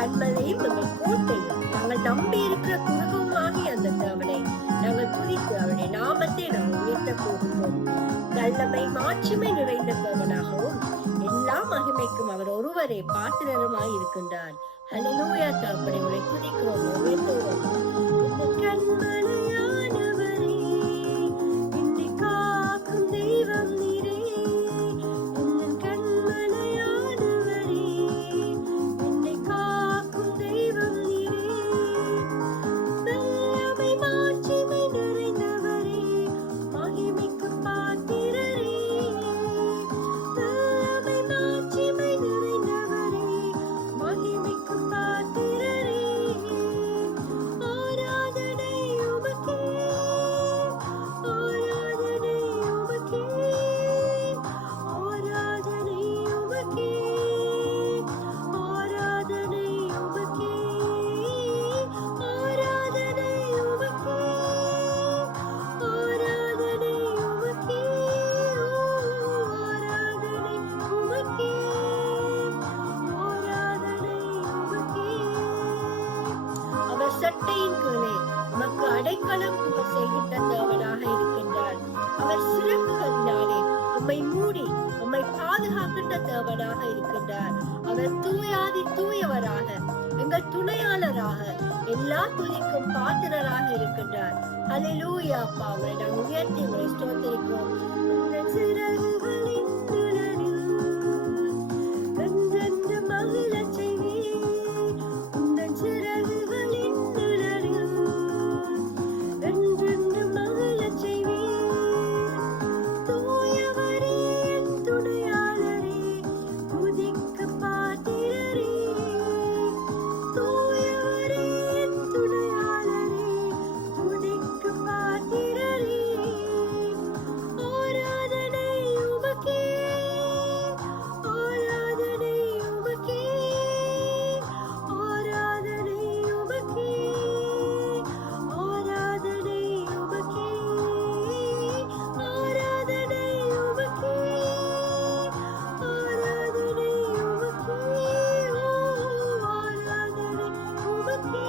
கண்மலையும் எங்கள் கோட்டையும் நாங்கள் நம்பி இருக்கிற துருகமாகி அந்த தேவனை நாங்கள் துதித்து அவருடைய நாமத்தை நாங்கள் உயர்த்த போகிறோம். வல்லமை மாட்சிமை நிறைந்த தேவனாகவும் எல்லா மகிமைக்கும் அவர் ஒருவரே பாத்திரமாய் இருக்கின்றார். ஹல்லேலூயா. தகப்பனே உம்மை துதிக்கிறோம், உயர்த்துகிறோம். இந்த கண்மலையானவரே, என்னை காக்கும் தெய்வம் நீரே. இந்த கண்மலையானவரே, என்னை காக்கும் தெய்வம் நீரே. வல்லமை மாட்சிமை நிறைந்தவரே, மகிமைக்கு பாத்திரரே. வல்லமை மாட்சிமை நிறைந்தவரே, மகிமைக்கு பாத்திரரே. ஆராதனை உமக்கே, ஆராதனை உமக்கே, ஆராதனை உமக்கே, ஆராதனை உமக்கே, ஆராதனை உமக்கே, ஆராதனை உமக்கே, ஆராதனை உமக்கே, ஆராதனை உமக்கே. அவர் சட்டையின் கீழே உமக்கு அடைக்கலம் செய்கின்ற தேவனாக இருக்கின்றார். அவர் சிறகுகளினாலே உம்மை மூடி உம்மை பாதுகாக்கின்ற தேவனாக இருக்கின்றார். அவர் தூயாதி தூயவராக எங்கள் துணையாளராக எல்லா துதிக்கும் பாத்திரராக இருக்கின்றார். ஹல்லேலூயா. அப்பா, உம்மை நாங்கள் உயர்த்தி உம்மை ஸ்தோத்திரிக்கிறோம். உங்கள் சிறகுகளின் நிழலில் என்றென்று மகிழச் செய்வீர். உங்கள் சிறகுகளின் நிழலில் என்றென்று மகிழச் செய்வீர். தூயவரே, என் துணையாளரே, துதிக்கு பாத்திரரே. தூயவரே, என் துணையாளரே, துதிக்கு பாத்திரரே. ஆராதனை உமக்கே, ஆராதனை உமக்கே, ஆராதனை உமக்கே, ஆராதனை உமக்கே, ஆராதனை உமக்கே, ஆராதனை உமக்கே, ஆராதனை உமக்கே,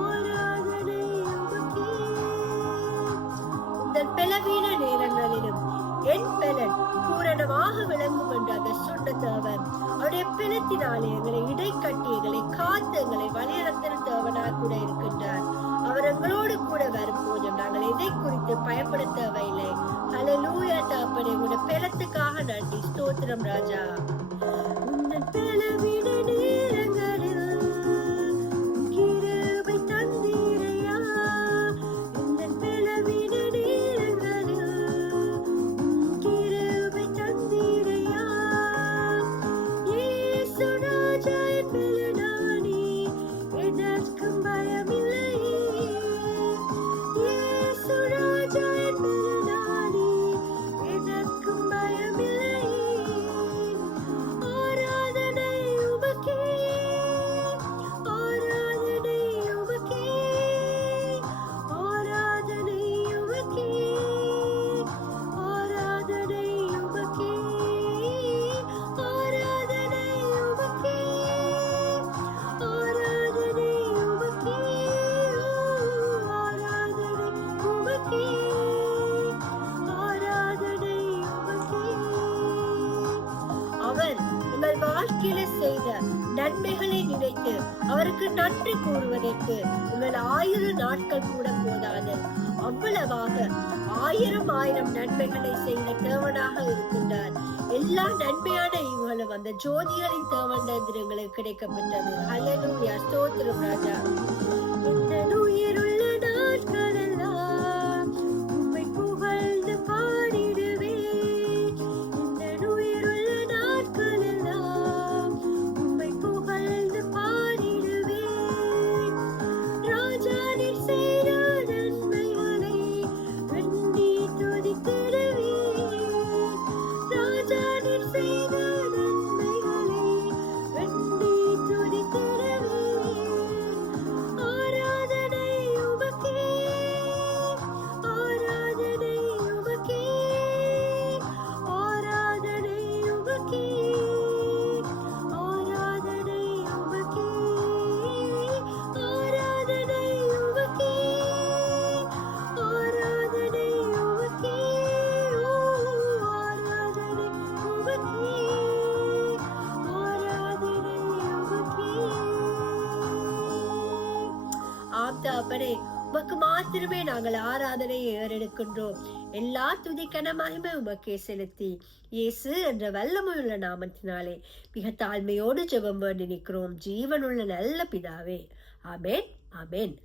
ஆராதனை உமக்கே. உந்தன் பலவீன நேரங்களிலும் என் பலன் பூரணமாக விளங்கும் என்று அவர் சொன்ன தேவன் அவருடைய பலத்தினாலே எங்களை இடைக்கட்டி எங்களை காத்து எங்களை வழிநடத்தும் தேவனாக கூட இருக்கின்றார். அவர் எங்களோடு கூட வரும்போது நாங்கள் எதை குறித்து பயப்பட தேவையில்லை. ஹல்லேலூயா. தகப்பனே, உங்களுடைய பலத்துக்காக நன்றி. ஸ்தோத்திரம் ராஜா. உந்தன் பலவீன நேரங்களில் கிருபை தந்தீரையா. உந்தன் பலவீன நேரங்களில் கிருபை தந்தீரையா. இயேசு ராஜா என் பலனானி, எதற்கும் பயமில்லை. இயேசு ராஜா என் பலனானி, எதற்கும் பயமில்லை. ஆராதனை உமக்கே, ஆராதனை உமக்கே, ஆராதனை உமக்கே, ஆராதனை உமக்கே, ஆராதனை உமக்கே, ஆராதனை உமக்கே, ஆராதனை உமக்கே, ஆராதனை உமக்கே. அவர் எங்கள் வாழ்க்கையில செய்த நன்மைகளை நினைத்து அவருக்கு நன்றி கூறுவதற்கு உங்கள் 1000 நாட்கள் கூட போதாது. அவ்வளவாக 1000 நன்மைகளை செய்த தேவனாக இருக்கின்றார். எல்லா நன்மையான இவங்களும் அந்த ஜோதிகளின் தேவண்டங்களுக்கு கிடைக்கப்பட்டது. ஹல்லேலூயா. ஸ்தோத்திரம் ராஜா. இந்த உயிருள்ள நாட்களெல்லாம் உம்மை புகழ்ந்து பாடிடுவேன். இந்த உயிருள்ள நாட்களெல்லாம் உம்மை புகழ்ந்து பாடிடுவேன். ராஜா, நீர் செய்த நன்மைகளை எண்ணி துதித்திடுவேன். ராஜா, நீர் செய்த நன்மைகளை எண்ணி துதித்திடுவேன். ஆராதனை உமக்கே, தாப்பனே, உமக்கு மாத்திரமே நாங்கள் ஆராதனையை ஏறெடுக்கின்றோம். எல்லா துதிக்கன மகிமை உமக்கே செலுத்தி இயேசு என்ற வல்லமையுள்ள நாமத்தினாலே மிக தாழ்மையோடு ஜெபம் வேண்டி நிற்கிறோம் ஜீவனுள்ள நல்ல பிதாவே. ஆமென், ஆமென்.